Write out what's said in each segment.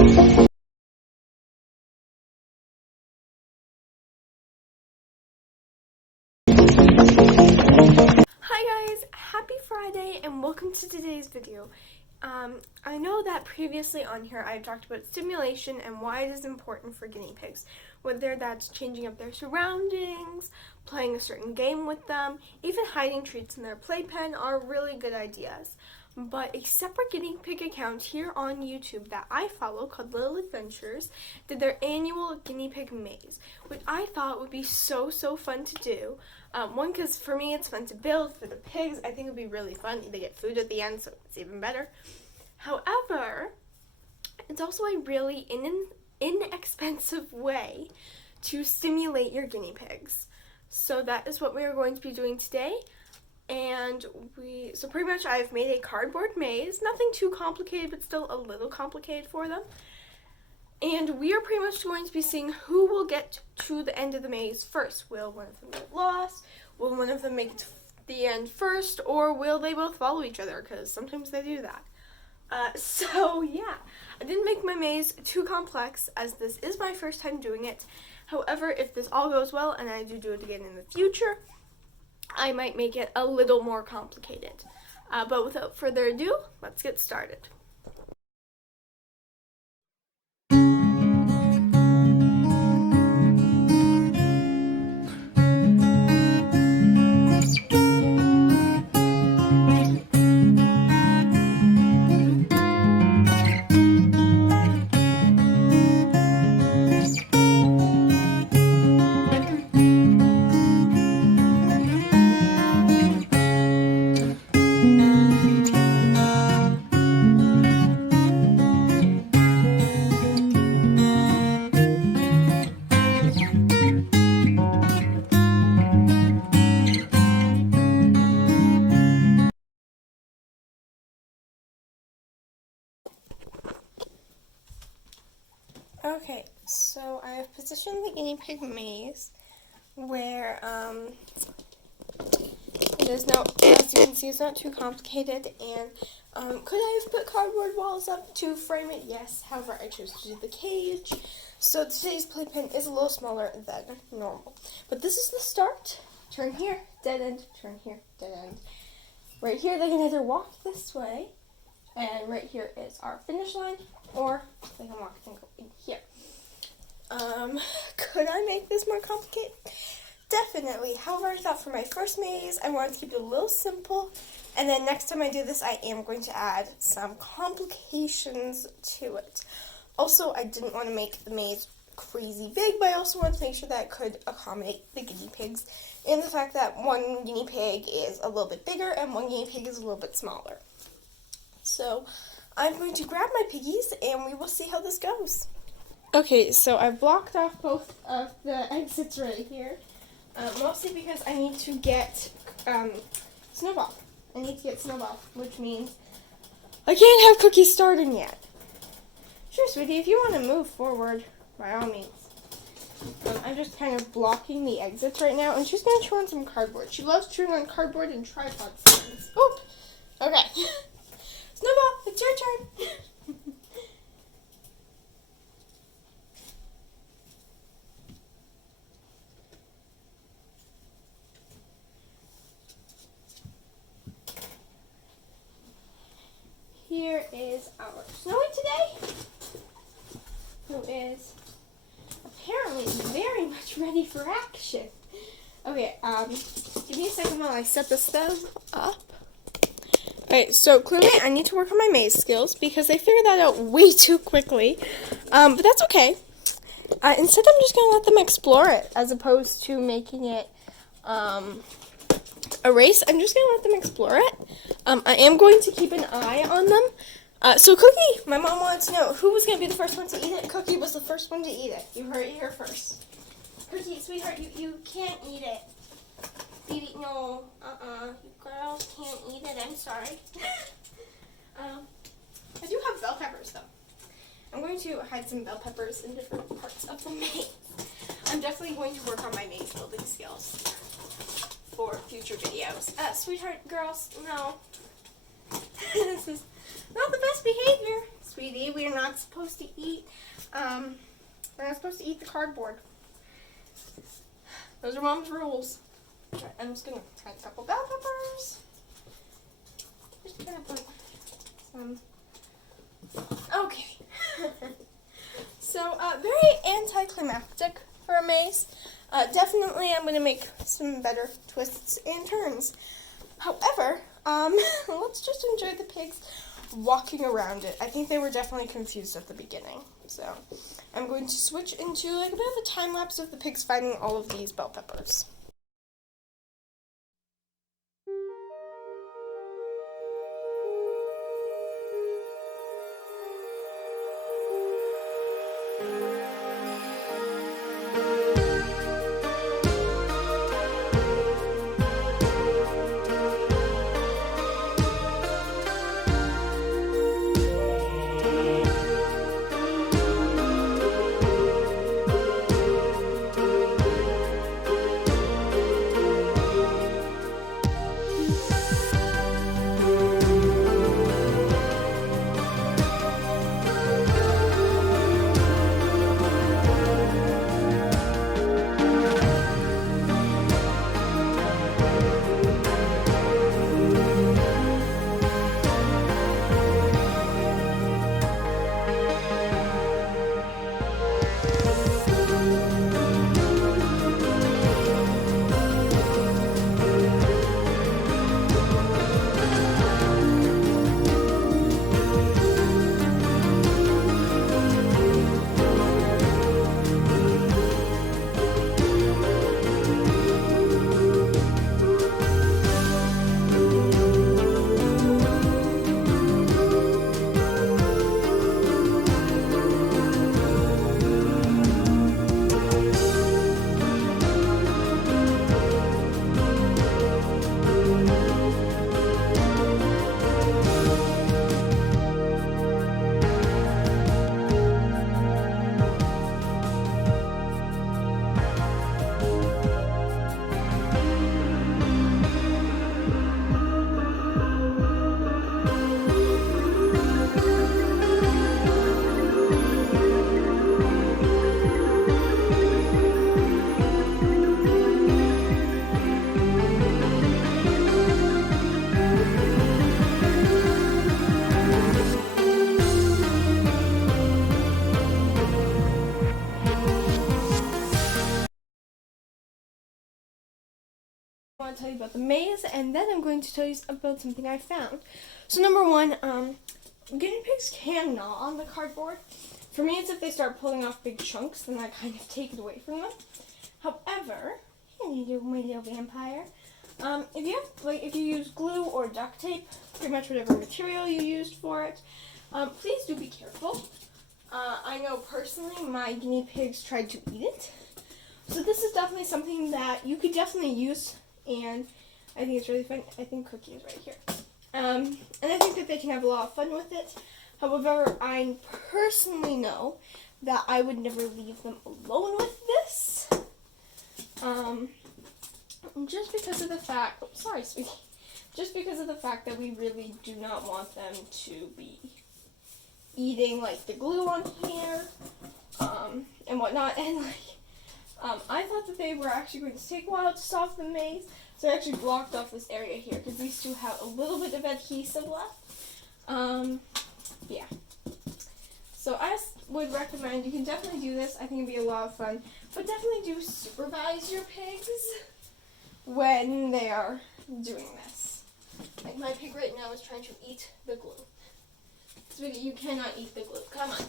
Hi guys, happy Friday and welcome to today's video. I know that previously on here I talked about stimulation and why it is important for guinea pigs, whether that's changing up their surroundings, playing a certain game with them, even hiding treats in their playpen are really good ideas. But a separate guinea pig account here on YouTube that I follow called Little Adventures did their annual guinea pig maze, which I thought would be so fun to do. One, because for me it's fun to build. For the pigs, I think it would be really fun. They get food at the end, so it's even better. However, it's also a really inexpensive way to stimulate your guinea pigs. So that is what we are going to be doing today. And so pretty much I've made a cardboard maze, nothing too complicated, but still a little complicated for them. And we are pretty much going to be seeing who will get to the end of the maze first. Will one of them get lost? Will one of them make it to the end first? Or will they both follow each other? Because sometimes they do that. So yeah, I didn't make my maze too complex as this is my first time doing it. However, if this all goes well and I do it again in the future, I might make it a little more complicated. But without further ado, let's get started. Okay, so I have positioned the guinea pig maze where it is now, as you can see, it's not too complicated, and could I have put cardboard walls up to frame it? Yes, however, I chose to do the cage, so today's playpen is a little smaller than normal. But this is the start. Turn here, dead end, turn here, dead end. Right here, they can either walk this way, and right here is our finish line, or they can walk and go in here. Could I make this more complicated? Definitely. However, I thought for my first maze, I wanted to keep it a little simple, and then next time I do this, I am going to add some complications to it. Also, I didn't want to make the maze crazy big, but I also wanted to make sure that it could accommodate the guinea pigs, and the fact that one guinea pig is a little bit bigger and one guinea pig is a little bit smaller. So I'm going to grab my piggies and we will see how this goes. Okay, so I've blocked off both of the exits right here, mostly because I need to get Snowball. I need to get Snowball, which means I can't have Cookie starting yet. Sure, sweetie, if you want to move forward, by all means. I'm just kind of blocking the exits right now, and she's going to chew on some cardboard. She loves chewing on cardboard and tripod stands. Oop! Okay. Snowball, it's your turn. Here is our Snowy today, who is apparently very much ready for action. Okay, give me a second while I set the stove up. Alright, so clearly I need to work on my maze skills because I figured that out way too quickly. But that's okay. Instead, I'm just going to let them explore it as opposed to making it a race. I'm just going to let them explore it. I am going to keep an eye on them. So Cookie, my mom wanted to know who was going to be the first one to eat it. Cookie was the first one to eat it. You heard it here first. Cookie, sweetheart, you can't eat it. Baby, no, you girls can't eat it, I'm sorry. I do have bell peppers, though. I'm going to hide some bell peppers in different parts of the maze. I'm definitely going to work on my maze building skills for future videos. Sweetheart, girls, no. This is not the best behavior. Sweetie, we are not not supposed to eat. They're not supposed to eat the cardboard. Those are Mom's rules. Right, I'm just gonna try a couple bell peppers. Just gonna put some. Okay. So, very anticlimactic for a maze. Definitely I'm gonna make some better twists and turns. However, let's just enjoy the pigs walking around it. I think they were definitely confused at the beginning. So, I'm going to switch into like a bit of a time lapse of the pigs finding all of these bell peppers. I want to tell you about the maze, and then I'm going to tell you about something I found. So number one, guinea pigs can gnaw on the cardboard. For me, it's if they start pulling off big chunks, then I kind of take it away from them. However, my little vampire, if you use glue or duct tape, pretty much whatever material you used for it, please do be careful. I know personally my guinea pigs tried to eat it. So this is definitely something that you could definitely use, and I think it's really fun. I think Cookie is right here. And I think that they can have a lot of fun with it. However, I personally know that I would never leave them alone with this. Just because of the fact, sorry, sweetie. Just because of the fact that we really do not want them to be eating like the glue on here, and whatnot, and I thought that they were actually going to take a while to solve the maze, so I actually blocked off this area here because these two have a little bit of adhesive left. Yeah. So I would recommend, you can definitely do this. I think it'd be a lot of fun, but definitely do supervise your pigs when they are doing this. Like my pig right now is trying to eat the glue. Sweetie, you cannot eat the glue. Come on.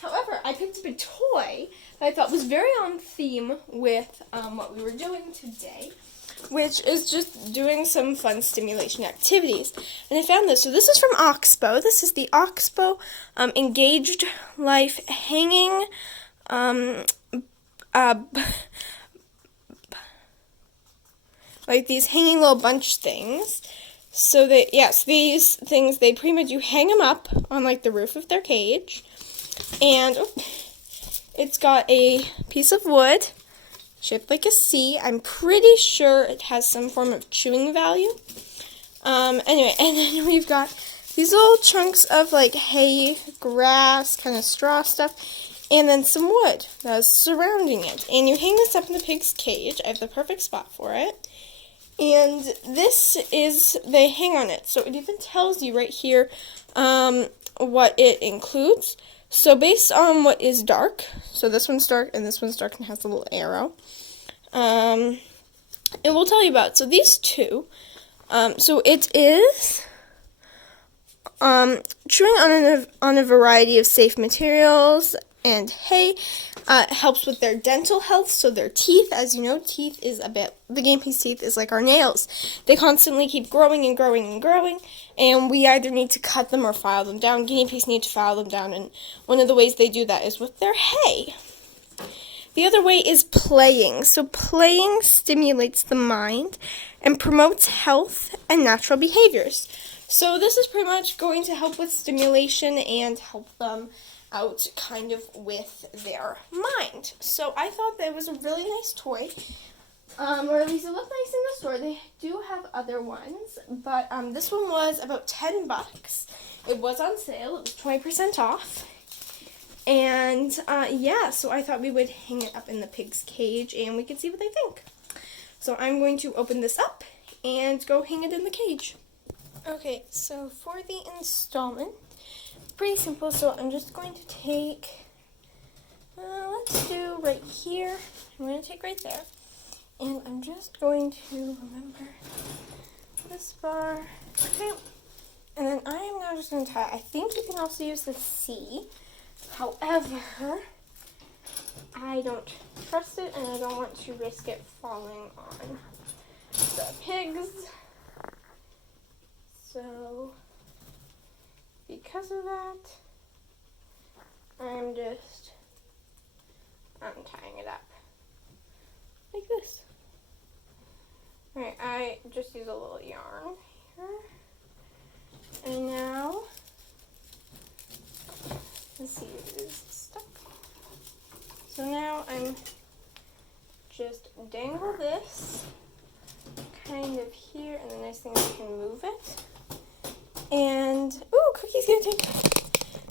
However, I picked up a toy that I thought was very on theme with what we were doing today, which is just doing some fun stimulation activities. And I found this. So this is from Oxbow. This is the Oxbow Engaged Life Hanging like these hanging little bunch things. So these things, they pretty much, you hang them up on like the roof of their cage. And it's got a piece of wood shaped like a C. I'm pretty sure it has some form of chewing value. Anyway, and then we've got these little chunks of like hay, grass, kind of straw stuff, and then some wood that's surrounding it. And you hang this up in the pig's cage. I have the perfect spot for it. And this is, they hang on it. So it even tells you right here what it includes. So based on what is dark, so this one's dark and this one's dark and has a little arrow. It will tell you about. So these two, so it is chewing on a variety of safe materials and hay. Helps with their dental health, so their teeth, as you know, teeth is the guinea pig's teeth is like our nails. They constantly keep growing and growing and growing, and we either need to cut them or file them down. Guinea pigs need to file them down, and one of the ways they do that is with their hay. The other way is playing. So playing stimulates the mind and promotes health and natural behaviors. So this is pretty much going to help with stimulation and help them out kind of with their mind. So I thought that it was a really nice toy, or at least it looked nice in the store. They do have other ones, but this one was about $10. It was on sale. It was 20% off. And yeah, so I thought we would hang it up in the pig's cage and we could see what they think. So I'm going to open this up and go hang it in the cage. Okay, so for the installment, pretty simple. So I'm just going to take, let's do right here. I'm going to take right there. And I'm just going to remember this bar. Okay. And then I am now just going to tie. I think you can also use the C. However, I don't trust it and I don't want to risk it falling on the pigs. So, because of that, I'm tying it up like this. Alright, I just use a little yarn here. And now, let's see, it is stuck. So now I'm just dangle this kind of here, and the nice thing is you can move it. And, ooh, Cookie's gonna take,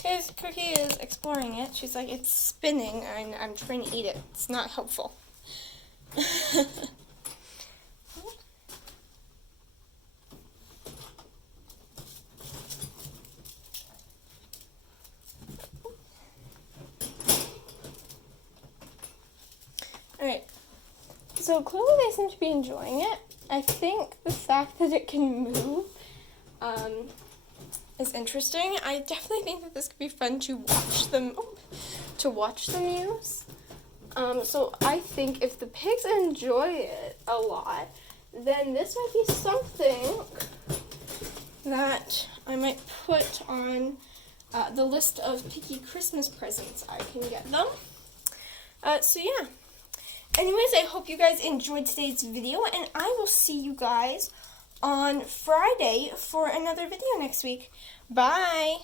guys, Cookie is exploring it. She's like, it's spinning, and I'm trying to eat it. It's not helpful. Alright, so clearly they seem to be enjoying it. I think the fact that it can move is interesting. I definitely think that this could be fun to watch them use. So I think if the pigs enjoy it a lot, then this might be something that I might put on the list of piggy Christmas presents I can get them. So yeah. Anyways, I hope you guys enjoyed today's video, and I will see you guys on Friday for another video next week. Bye!